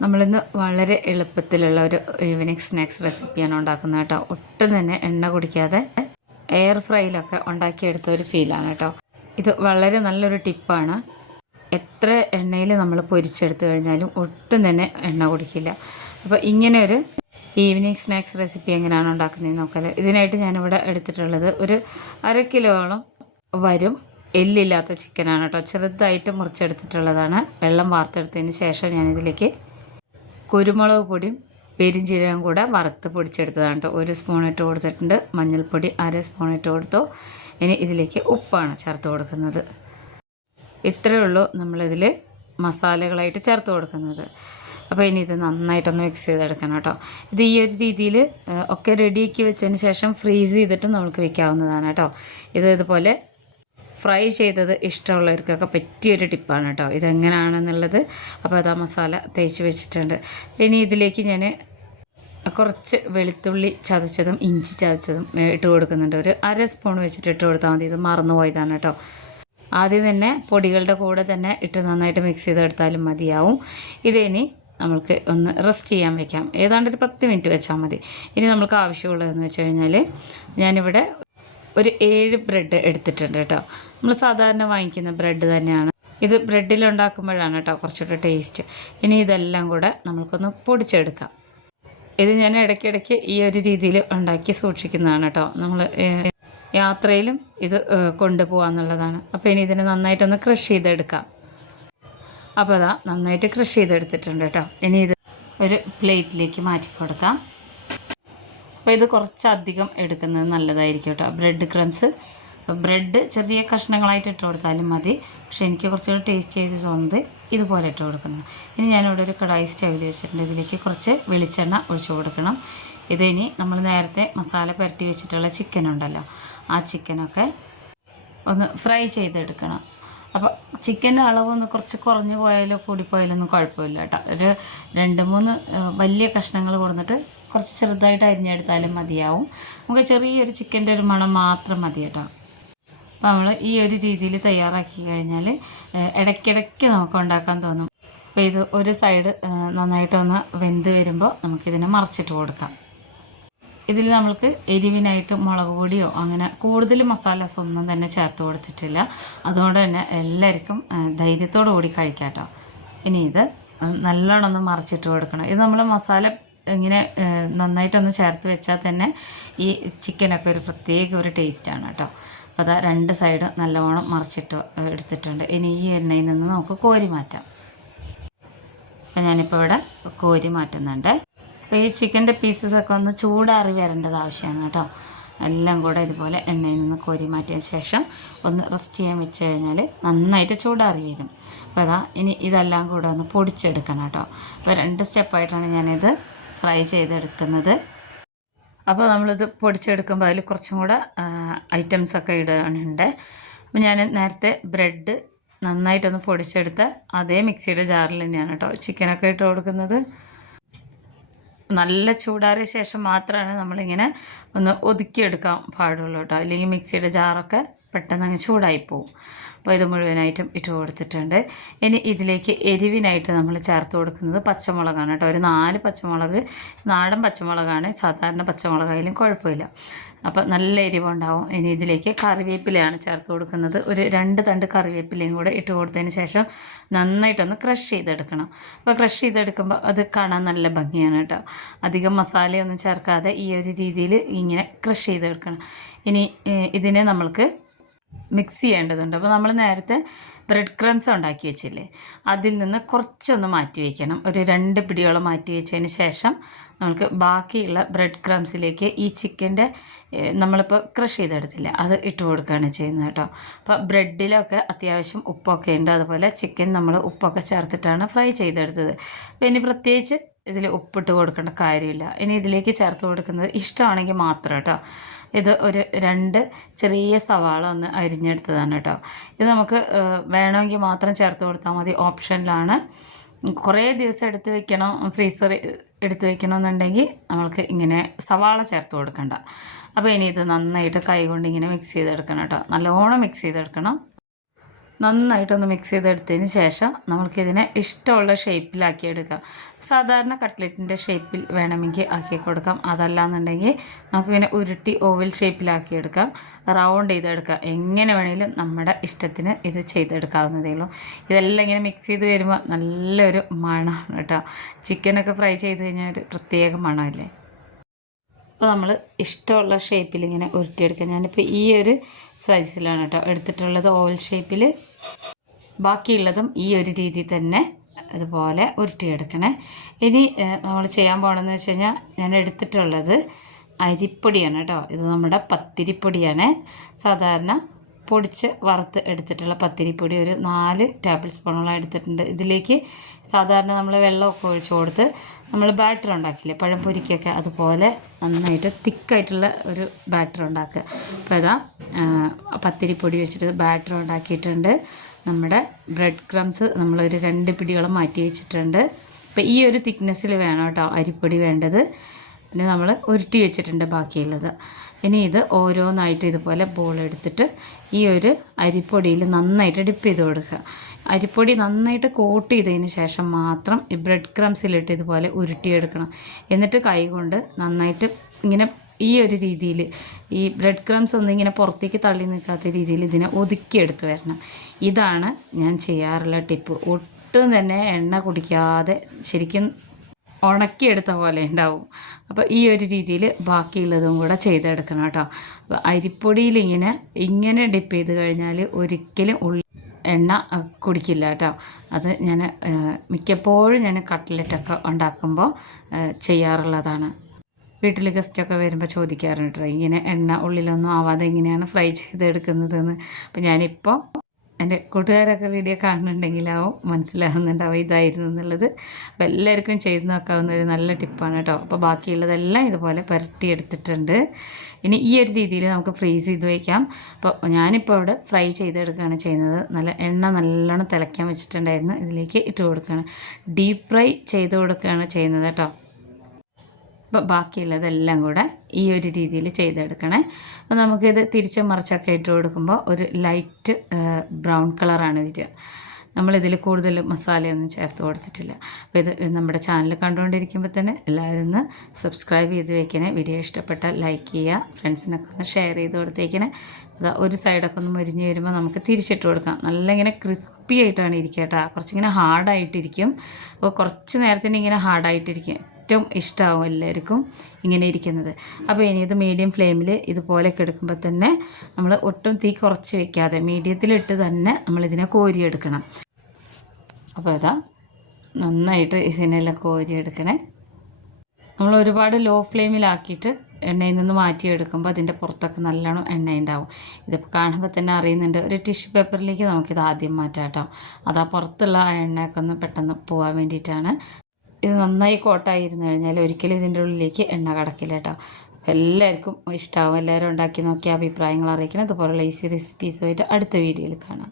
നമ്മളിന്ന് വളരെ എളുപ്പത്തിലുള്ള ഒരു ഈവനിങ് സ്നാക്സ് റെസിപ്പിയാണ് ഉണ്ടാക്കുന്നത് കേട്ടോ. ഒട്ടും തന്നെ എണ്ണ കുടിക്കാതെ എയർ ഫ്രൈയിലൊക്കെ ഉണ്ടാക്കിയെടുത്ത ഒരു ഫീലാണ് കേട്ടോ. ഇത് വളരെ നല്ലൊരു ടിപ്പാണ് എത്ര എണ്ണയിൽ നമ്മൾ പൊരിച്ചെടുത്ത് കഴിഞ്ഞാലും ഒട്ടും തന്നെ എണ്ണ കുടിക്കില്ല. അപ്പോൾ ഇങ്ങനെ ഒരു ഈവനിങ് സ്നാക്സ് റെസിപ്പി എങ്ങനെയാണ് ഉണ്ടാക്കുന്നത് നോക്കാം ഇതിനായിട്ട് ഞാനിവിടെ എടുത്തിട്ടുള്ളത് ഒരു അര കിലോളം വരും. എല്ലില്ലാത്ത ചിക്കനാണ് കേട്ടോ. ചെറുതായിട്ട് മുറിച്ചെടുത്തിട്ടുള്ളതാണ്. വെള്ളം വാർത്തെടുത്തതിന് ശേഷം ഞാനിതിലേക്ക് കുരുമുളക് പൊടിയും പെരിഞ്ചീരകം കൂടെ വറുത്ത് പൊടിച്ചെടുത്തതാണ് കേട്ടോ ഒരു സ്പൂൺ ഇട്ട് കൊടുത്തിട്ടുണ്ട്. മഞ്ഞൾപ്പൊടി അര സ്പൂൺ ഇട്ട് കൊടുത്തു. ഇനി ഇതിലേക്ക് ഉപ്പാണ് ചേർത്ത് കൊടുക്കുന്നത്. ഇത്രയേ ഉള്ളൂ നമ്മളിതിൽ മസാലകളായിട്ട് ചേർത്ത് കൊടുക്കുന്നത്. അപ്പോൾ ഇനി ഇത് നന്നായിട്ടൊന്ന് മിക്സ് ചെയ്തെടുക്കണം കേട്ടോ. ഇത് ഈ ഒരു രീതിയിൽ ഒക്കെ റെഡിയാക്കി വെച്ചതിന് ശേഷം ഫ്രീസ് ചെയ്തിട്ട് നമുക്ക് വെക്കാവുന്നതാണ് കേട്ടോ. ഇത് ഇതുപോലെ ഫ്രൈ ചെയ്തത് ഇഷ്ടമുള്ളവർക്കൊക്കെ പറ്റിയൊരു ടിപ്പാണ് കേട്ടോ. ഇതെങ്ങനെയാണെന്നുള്ളത് അപ്പോൾ അത് ആ മസാല തേച്ച് വെച്ചിട്ടുണ്ട്. ഇനി ഇതിലേക്ക് ഞാൻ കുറച്ച് വെളുത്തുള്ളി ചതച്ചതും ഇഞ്ചി ചതച്ചതും ഇട്ട് കൊടുക്കുന്നുണ്ട്. ഒരു അര സ്പൂൺ വെച്ചിട്ട് ഇട്ട് കൊടുത്താൽ മതി. ഇത് മറന്നു പോയതാണ് കേട്ടോ. ആദ്യം തന്നെ പൊടികളുടെ കൂടെ തന്നെ ഇട്ട് നന്നായിട്ട് മിക്സ് ചെയ്തെടുത്താലും മതിയാവും. ഇതിനി നമ്മൾക്ക് ഒന്ന് റെസ്റ്റ് ചെയ്യാൻ വെക്കാം. ഏതാണ്ട് ഒരു പത്ത് മിനിറ്റ് വെച്ചാൽ മതി. ഇനി നമുക്ക് ആവശ്യമുള്ളതെന്ന് വെച്ച് കഴിഞ്ഞാൽ ഞാനിവിടെ ഒരു ഏഴ് ബ്രെഡ് എടുത്തിട്ടുണ്ട് കേട്ടോ. നമ്മൾ സാധാരണ വാങ്ങിക്കുന്ന ബ്രെഡ് തന്നെയാണ്. ഇത് ബ്രെഡിൽ ഉണ്ടാക്കുമ്പോഴാണ് കേട്ടോ കുറച്ചുകൂടെ ടേസ്റ്റ് ഇനി ഇതെല്ലാം കൂടെ നമുക്കൊന്ന് പൊടിച്ചെടുക്കാം. ഇത് ഞാൻ ഇടയ്ക്കിടയ്ക്ക് ഈ ഒരു രീതിയിൽ ഉണ്ടാക്കി സൂക്ഷിക്കുന്നതാണ് കേട്ടോ. നമ്മൾ യാത്രയിലും ഇത് ഏഹ്, കൊണ്ടുപോകാന്നുള്ളതാണ്. അപ്പോൾ ഇനി ഇതിനെ നന്നായിട്ടൊന്ന് ക്രഷ് ചെയ്തെടുക്കാം. അപ്പോൾ അതാ നന്നായിട്ട് ക്രഷ് ചെയ്തെടുത്തിട്ടുണ്ട് കേട്ടോ. ഇനി ഇത് ഒരു പ്ലേറ്റിലേക്ക് മാറ്റി കൊടുക്കാം. അപ്പോൾ ഇത് കുറച്ചധികം എടുക്കുന്നത് നല്ലതായിരിക്കും കേട്ടോ. ബ്രെഡ് ക്രംസ് ബ്രെഡ് ചെറിയ കഷ്ണങ്ങളായിട്ട് ഇട്ട് കൊടുത്താലും മതി. പക്ഷെ എനിക്ക് കുറച്ചുകൂടി ടേസ്റ്റ് ചെയ്ത് തോന്നുന്നത് ഇതുപോലെ ഇട്ട് കൊടുക്കുന്നത്. ഇനി ഞാനിവിടെ ഒരു കടായി സ്റ്റൈൽ വെച്ചിട്ടുണ്ട്. ഇതിലേക്ക് കുറച്ച് വെളിച്ചെണ്ണ ഒഴിച്ചു കൊടുക്കണം. ഇതിനി നമ്മൾ നേരത്തെ മസാല പുരട്ടി വെച്ചിട്ടുള്ള ചിക്കൻ ഉണ്ടല്ലോ ആ ചിക്കനൊക്കെ ഒന്ന് ഫ്രൈ ചെയ്തെടുക്കണം. അപ്പോൾ ചിക്കന്റെ അളവൊന്ന് കുറച്ച് കുറഞ്ഞു പോയാലോ കൂടിപ്പോയാലൊന്നും കുഴപ്പമില്ല കേട്ടോ. ഒരു രണ്ട് മൂന്ന് വലിയ കഷ്ണങ്ങൾ കൊടുത്തിട്ട് കുറച്ച് ചെറുതായിട്ട് അരിഞ്ഞെടുത്താലും മതിയാവും. നമുക്ക് ചെറിയൊരു ചിക്കന്റെ ഒരു മണം മാത്രം മതി കേട്ടോ. അപ്പോൾ നമ്മൾ ഈ ഒരു രീതിയിൽ തയ്യാറാക്കി കഴിഞ്ഞാൽ ഇടയ്ക്കിടയ്ക്ക് നമുക്ക് ഉണ്ടാക്കാൻ തോന്നും. അപ്പോൾ ഇത് ഒരു സൈഡ് നന്നായിട്ടൊന്ന് വെന്ത് വരുമ്പോൾ നമുക്കിതിനെ മറിച്ചിട്ട് കൊടുക്കാം. ഇതിൽ നമ്മൾക്ക് എരിവിനായിട്ട് മുളക് പൊടിയോ അങ്ങനെ കൂടുതൽ മസാലസ് ഒന്നും തന്നെ ചേർത്ത് കൊടുത്തിട്ടില്ല. അതുകൊണ്ട് തന്നെ എല്ലാവർക്കും ധൈര്യത്തോടു കൂടി കഴിക്കാം ഇനി ഇത് നല്ലോണം ഒന്ന് മറിച്ചിട്ട് കൊടുക്കണം. ഇത് നമ്മൾ മസാല ഇങ്ങനെ നന്നായിട്ടൊന്ന് ചേർത്ത് വെച്ചാൽ തന്നെ ഈ ചിക്കനൊക്കെ ഒരു പ്രത്യേക ഒരു ടേസ്റ്റാണ് കേട്ടോ അപ്പോൾ അതാ രണ്ട് സൈഡും നല്ലവണ്ണം മറിച്ചിട്ട് എടുത്തിട്ടുണ്ട്. ഇനി ഈ എണ്ണയിൽ നിന്ന് നമുക്ക് കോരി മാറ്റാം. അപ്പം ഞാനിപ്പോൾ ഇവിടെ കോരി മാറ്റുന്നുണ്ട്. അപ്പോൾ ഈ ചിക്കന്റെ പീസസൊക്കെ ഒന്ന് ചൂടാറി വരേണ്ടത് ആവശ്യമാണ് കേട്ടോ. എല്ലാം കൂടെ ഇതുപോലെ എണ്ണയിൽ നിന്ന് കോരി മാറ്റിയ ശേഷം ഒന്ന് റെസ്റ്റ് ചെയ്യാൻ വെച്ച് കഴിഞ്ഞാൽ നന്നായിട്ട് ചൂടാറി വരും. അപ്പോൾ അതാ ഇനി ഇതെല്ലാം കൂടെ ഒന്ന് പൊടിച്ചെടുക്കണം കേട്ടോ. അപ്പോൾ രണ്ട് സ്റ്റെപ്പായിട്ടാണ് ഞാനിത് ഫ്രൈ ചെയ്തെടുക്കുന്നത്. അപ്പോൾ നമ്മളിത് പൊടിച്ചെടുക്കുമ്പോൾ അതിൽ കുറച്ചും കൂടെ ഐറ്റംസൊക്കെ ഇടാനുണ്ട്. അപ്പോൾ ഞാൻ നേരത്തെ ബ്രെഡ് നന്നായിട്ടൊന്ന് പൊടിച്ചെടുത്ത അതേ മിക്സിയുടെ ജാറിൽ തന്നെയാണ് കേട്ടോ ചിക്കനൊക്കെ ഇട്ട് കൊടുക്കുന്നത്. നല്ല ചൂടാറിയ ശേഷം മാത്രമാണ് നമ്മളിങ്ങനെ ഒന്ന് ഒതുക്കിയെടുക്കാൻ പാടുള്ളൂ കേട്ടോ അല്ലെങ്കിൽ മിക്സിയുടെ ജാറൊക്കെ പെട്ടെന്ന് അങ്ങ് ചൂടായി പോകും അപ്പോൾ ഇത് മുഴുവനായിട്ടും ഇട്ട് കൊടുത്തിട്ടുണ്ട്. ഇനി ഇതിലേക്ക് എരിവിനായിട്ട് നമ്മൾ ചേർത്ത് കൊടുക്കുന്നത് പച്ചമുളകാണ് കേട്ടോ. ഒരു നാല് പച്ചമുളക് നാടൻ പച്ചമുളകാണ് സാധാരണ പച്ചമുളകായാലും കുഴപ്പമില്ല. അപ്പോൾ നല്ല എരിവുണ്ടാവും. ഇനി ഇതിലേക്ക് കറിവേപ്പിലയാണ് ചേർത്ത് കൊടുക്കുന്നത്. ഒരു രണ്ട് തണ്ട് കറിവേപ്പിലയും കൂടെ ഇട്ട് കൊടുത്തതിന് ശേഷം നന്നായിട്ടൊന്ന് ക്രഷ് ചെയ്തെടുക്കണം. അപ്പോൾ ക്രഷ് ചെയ്തെടുക്കുമ്പോൾ അത് കാണാൻ നല്ല ഭംഗിയാണ് കേട്ടോ. അധികം മസാലയൊന്നും ചേർക്കാതെ ഈ ഒരു രീതിയിൽ ഇങ്ങനെ ക്രഷ് ചെയ്തെടുക്കണം. ഇനി ഇതിനെ നമ്മൾക്ക് മിക്സ് ചെയ്യേണ്ടതുണ്ട്. അപ്പോൾ നമ്മൾ നേരത്തെ ബ്രെഡ് ക്രംസ് ഉണ്ടാക്കി വെച്ചില്ലേ? അതിൽ നിന്ന് കുറച്ചൊന്ന് മാറ്റി വയ്ക്കണം ഒരു രണ്ട് പിടിയോളം മാറ്റി വെച്ചതിന് ശേഷം നമുക്ക് ബാക്കിയുള്ള ബ്രെഡ് ക്രംസിലേക്ക് ഈ ചിക്കന്റെ നമ്മളിപ്പോൾ ക്രഷ് ചെയ്തെടുത്തില്ല അത് ഇട്ട് കൊടുക്കുകയാണ് ചെയ്യുന്നത് കേട്ടോ. അപ്പോൾ ബ്രെഡിലൊക്കെ അത്യാവശ്യം ഉപ്പൊക്കെ ഉണ്ട്. അതുപോലെ ചിക്കൻ നമ്മൾ ഉപ്പൊക്കെ ചേർത്തിട്ടാണ് ഫ്രൈ ചെയ്തെടുത്തത്. അപ്പോൾ ഇനി പ്രത്യേകിച്ച് ഇതിൽ ഉപ്പിട്ട് കൊടുക്കേണ്ട കാര്യമില്ല. ഇനി ഇതിലേക്ക് ചേർത്ത് കൊടുക്കുന്നത് ഇഷ്ടമാണെങ്കിൽ മാത്രം കേട്ടോ ഇത് ഒരു രണ്ട് ചെറിയ സവാള ഒന്ന് അരിഞ്ഞെടുത്തതാണ് കേട്ടോ ഇത് നമുക്ക് വേണമെങ്കിൽ മാത്രം ചേർത്ത് കൊടുത്താൽ മതി. ഓപ്ഷനിലാണ്. കുറേ ദിവസം എടുത്ത് വെക്കണം ഫ്രീസർ എടുത്ത് വെക്കണമെന്നുണ്ടെങ്കിൽ നമ്മൾക്ക് ഇങ്ങനെ സവാള ചേർത്ത് കൊടുക്കണ്ട. അപ്പോൾ ഇനി ഇത് നന്നായിട്ട് കൈ കൊണ്ട് ഇങ്ങനെ മിക്സ് ചെയ്തെടുക്കണം കേട്ടോ നല്ലോണം മിക്സ് ചെയ്തെടുക്കണം. നന്നായിട്ടൊന്ന് മിക്സ് ചെയ്തെടുത്തതിന് ശേഷം നമുക്കിതിനെ ഇഷ്ടമുള്ള ഷേപ്പിലാക്കി എടുക്കാം സാധാരണ കട്ട്ലറ്റിന്റെ ഷേപ്പിൽ വേണമെങ്കിൽ ആക്കി കൊടുക്കാം അതല്ലാന്നുണ്ടെങ്കിൽ നമുക്കിങ്ങനെ ഉരുട്ടി ഓവൽ ഷേപ്പിലാക്കി എടുക്കാം റൗണ്ട് ചെയ്തെടുക്കാം. എങ്ങനെ വേണമെങ്കിലും നമ്മുടെ ഇഷ്ടത്തിന് ഇത് ചെയ്തെടുക്കാവുന്നതേ ഉള്ളൂ. ഇതെല്ലാം ഇങ്ങനെ മിക്സ് ചെയ്ത് വരുമ്പോൾ നല്ലൊരു മണമാണ് കേട്ടോ. ചിക്കനൊക്കെ ഫ്രൈ ചെയ്ത് കഴിഞ്ഞാൽ ഒരു പ്രത്യേക മണമല്ലേ? അപ്പോൾ നമ്മൾ ഇഷ്ടമുള്ള ഷേപ്പിൽ ഇങ്ങനെ ഉരുട്ടിയെടുക്കുക ഞാനിപ്പോൾ ഈ ഒരു സൈസിലാണ് കേട്ടോ എടുത്തിട്ടുള്ളത്. ഓവൽ ഷേപ്പിൽ ബാക്കിയുള്ളതും ഈ ഒരു രീതി തന്നെ അതുപോലെ ഉരുട്ടിയെടുക്കണേ. ഇനി നമ്മൾ ചെയ്യാൻ പോകണമെന്ന് വെച്ച് കഴിഞ്ഞാൽ ഞാൻ എടുത്തിട്ടുള്ളത് അരിപ്പൊടിയാണ് കേട്ടോ ഇത് നമ്മുടെ പത്തിരിപ്പൊടിയാണ്. സാധാരണ പൊടിച്ച് വറുത്ത് എടുത്തിട്ടുള്ള പത്തിരിപ്പൊടി ഒരു നാല് ടേബിൾ സ്പൂണോളം എടുത്തിട്ടുണ്ട്. ഇതിലേക്ക് സാധാരണ നമ്മൾ വെള്ളമൊക്കെ ഒഴിച്ച് കൊടുത്ത് നമ്മൾ ബാറ്റർ ഉണ്ടാക്കില്ലേ പഴം പൊരിക്കൊക്കെ അതുപോലെ നന്നായിട്ട് തിക്കായിട്ടുള്ള ഒരു ബാറ്റർ ഉണ്ടാക്കുക. അപ്പോൾ ഇതാ പത്തിരിപ്പൊടി വെച്ചിട്ട് ബാറ്റർ ഉണ്ടാക്കിയിട്ടുണ്ട്. നമ്മുടെ ബ്രെഡ് ക്രംസ് നമ്മളൊരു രണ്ട് പിടിയോളം മാറ്റി വെച്ചിട്ടുണ്ട്. അപ്പോൾ ഈ ഒരു തിക്നെസ്സിൽ വേണം കേട്ടോ അരിപ്പൊടി വേണ്ടത്. പിന്നെ നമ്മൾ ഉരുട്ടി വെച്ചിട്ടുണ്ട് ബാക്കിയുള്ളത്. ഇനി ഇത് ഓരോന്നായിട്ട് ഇതുപോലെ ബോൾ എടുത്തിട്ട് ഈ ഒരു അരിപ്പൊടിയിൽ നന്നായിട്ട് ഡിപ്പ് ചെയ്ത് കൊടുക്കുക. അരിപ്പൊടി നന്നായിട്ട് കോട്ട് ചെയ്തതിന് ശേഷം മാത്രം ഈ ബ്രെഡ് ക്രംസിലിട്ട് ഇതുപോലെ ഉരുട്ടിയെടുക്കണം. എന്നിട്ട് കൈ കൊണ്ട് നന്നായിട്ട് ഇങ്ങനെ ഈ ഒരു രീതിയിൽ ഈ ബ്രെഡ് ക്രംസ് ഒന്നും ഇങ്ങനെ പുറത്തേക്ക് തള്ളി നിൽക്കാത്ത രീതിയിൽ ഇതിനെ ഒതുക്കിയെടുത്ത് വരണം. ഇതാണ് ഞാൻ ചെയ്യാറുള്ള ടിപ്പ് ഒട്ടും തന്നെ എണ്ണ കുടിക്കാതെ ശരിക്കും ഉണക്കിയെടുത്ത പോലെ ഉണ്ടാവും. അപ്പോൾ ഈ ഒരു രീതിയിൽ ബാക്കിയുള്ളതും കൂടെ ചെയ്തെടുക്കണം കേട്ടോ. അപ്പോൾ അരിപ്പൊടിയിൽ ഇങ്ങനെ ഇങ്ങനെ ഡിപ്പ് ചെയ്ത് കഴിഞ്ഞാൽ ഒരിക്കലും ഉള്ളി എണ്ണ കുടിക്കില്ല കേട്ടോ. അത് ഞാൻ മിക്കപ്പോഴും ഞാൻ കട്ട്ലറ്റൊക്കെ ഉണ്ടാക്കുമ്പോൾ ചെയ്യാറുള്ളതാണ്. വീട്ടിൽ ഗസ്റ്റൊക്കെ വരുമ്പോൾ ചോദിക്കാറുണ്ട് ഇങ്ങനെ എണ്ണ ഉള്ളിലൊന്നും ആവാതെ എങ്ങനെയാണ് ഫ്രൈ ചെയ്തെടുക്കുന്നതെന്ന്. അപ്പോൾ ഞാനിപ്പോൾ എന്റെ കൂട്ടുകാരൊക്കെ വീഡിയോ കാണുന്നുണ്ടെങ്കിലാവും മനസ്സിലാവുന്നുണ്ടാവും ഇതായിരുന്നു എന്നുള്ളത്. അപ്പോൾ എല്ലാവർക്കും ചെയ്ത് നോക്കാവുന്ന ഒരു നല്ല ടിപ്പാണ് കേട്ടോ. അപ്പോൾ ബാക്കിയുള്ളതെല്ലാം ഇതുപോലെ പുരട്ടിയെടുത്തിട്ടുണ്ട് ഇനി ഈ ഒരു രീതിയിൽ നമുക്ക് ഫ്രീസ് ചെയ്ത് വയ്ക്കാം അപ്പോൾ ഞാനിപ്പോൾ അവിടെ ഫ്രൈ ചെയ്തെടുക്കുകയാണ് ചെയ്യുന്നത്. നല്ല എണ്ണ നല്ലോണം തിളയ്ക്കാൻ വെച്ചിട്ടുണ്ടായിരുന്നു. ഇതിലേക്ക് ഇട്ട് കൊടുക്കുകയാണ്. ഡീപ്പ് ഫ്രൈ ചെയ്ത് കൊടുക്കുകയാണ് ചെയ്യുന്നത് കേട്ടോ. അപ്പോൾ ബാക്കിയുള്ളതെല്ലാം കൂടെ ഈ ഒരു രീതിയിൽ ചെയ്തെടുക്കണേ. അപ്പോൾ നമുക്കിത് തിരിച്ച് മറിച്ചൊക്കെ ഇട്ട് കൊടുക്കുമ്പോൾ ഒരു ലൈറ്റ് ബ്രൗൺ കളറാണ് വരിക. നമ്മളിതിൽ കൂടുതൽ മസാലയൊന്നും ചേർത്ത് കൊടുത്തിട്ടില്ല. അപ്പോൾ ഇത് നമ്മുടെ ചാനൽ കണ്ടുകൊണ്ടിരിക്കുമ്പോൾ തന്നെ എല്ലാവരും ഒന്ന് സബ്സ്ക്രൈബ് ചെയ്ത് വെക്കണേ. വീഡിയോ ഇഷ്ടപ്പെട്ടാൽ ലൈക്ക് ചെയ്യുക ഫ്രണ്ട്സിനൊക്കെ ഒന്ന് ഷെയർ ചെയ്ത് കൊടുത്തേക്കണേ. അത് ഒരു സൈഡൊക്കെ ഒന്ന് മുരിഞ്ഞ് വരുമ്പോൾ നമുക്ക് തിരിച്ചിട്ട് കൊടുക്കാം. നല്ല ഇങ്ങനെ ക്രിസ്പി ആയിട്ടാണ് ഇരിക്കുക കേട്ടോ. കുറച്ചിങ്ങനെ ഹാർഡായിട്ടിരിക്കും. അപ്പോൾ കുറച്ച് നേരത്തിന് ഇങ്ങനെ ഹാർഡായിട്ടിരിക്കും. ഏറ്റവും ഇഷ്ടമാവും എല്ലാവർക്കും ഇങ്ങനെ ഇരിക്കുന്നത്. അപ്പോൾ ഇനി ഇത് മീഡിയം ഫ്ലെയിമിൽ ഇതുപോലെ കിടക്കുമ്പോൾ തന്നെ നമ്മൾ ഒട്ടും തീ കുറച്ച് വെക്കാതെ മീഡിയത്തിലിട്ട് തന്നെ നമ്മളിതിനെ കോരിയെടുക്കണം. അപ്പോൾ അതാ നന്നായിട്ട് ഇതിനെല്ലാം കോരിയെടുക്കണേ. നമ്മൾ ഒരുപാട് ലോ ഫ്ലെയിമിലാക്കിയിട്ട് എണ്ണയിൽ നിന്ന് മാറ്റിയെടുക്കുമ്പോൾ അതിന്റെ പുറത്തൊക്കെ നല്ലോണം എണ്ണ ഉണ്ടാവും. ഇതിപ്പോൾ കാണുമ്പോൾ തന്നെ അറിയുന്നുണ്ട്. ഒരു ടിഷ്യൂ പേപ്പറിലേക്ക് നമുക്കിത് ആദ്യം മാറ്റാം കേട്ടോ. പുറത്തുള്ള ആ എണ്ണയൊക്കെ ഒന്ന് പെട്ടെന്ന് പോകാൻ വേണ്ടിയിട്ടാണ്. ഇത് നന്നായി കോട്ടായിരുന്നു കഴിഞ്ഞാൽ ഒരിക്കലും ഇതിന്റെ ഉള്ളിലേക്ക് എണ്ണ കടക്കില്ല കേട്ടോ. എല്ലാവർക്കും ഇഷ്ടമാവും എല്ലാവരും ഉണ്ടാക്കി നോക്കിയ അഭിപ്രായങ്ങൾ അറിയിക്കണം. അതുപോലുള്ള ഈസി റെസിപ്പീസുമായിട്ട് അടുത്ത വീഡിയോയിൽ കാണാം.